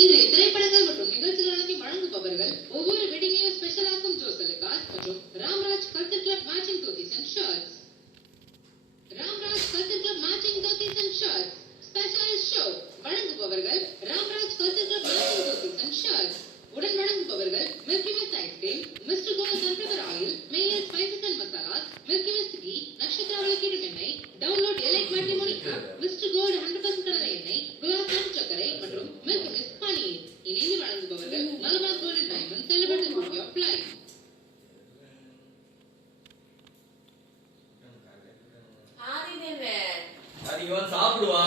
இன்றைய திரைப்படங்கள் மற்றும் நிகழ்ச்சிகள் அனைத்தையும் வழங்குபவர்கள் ஒவ்வொரு வெட்டிங்கையும் ஸ்பெஷல் ஆக்கும் ஜோசலுக்காஸ் மற்றும் Ramraj culture club matching dhotis and shirts. Ramraj culture club matching dhotis and shirts special show வழங்குபவர்கள் Ramraj culture club matching dhotis and shirts. உடன் வழங்குபவர்கள் milky mist ice cream, mister gold sunflower oil, Meyer spices and masalas, milky mist ghee, நட்சத்திர விளக்கீடும் எண்ணெய், download elite matrimony app, mister gold 100% கடலை எண்ணெய், குலாப் ஜாமுன் சர்க்கரை மற்றும் மில்கி மிஸ்ட் பனீர். இணைந்து வழங்குபவர்கள் Malabar golden diamond celebrate movie of life. சாப்பிடுவா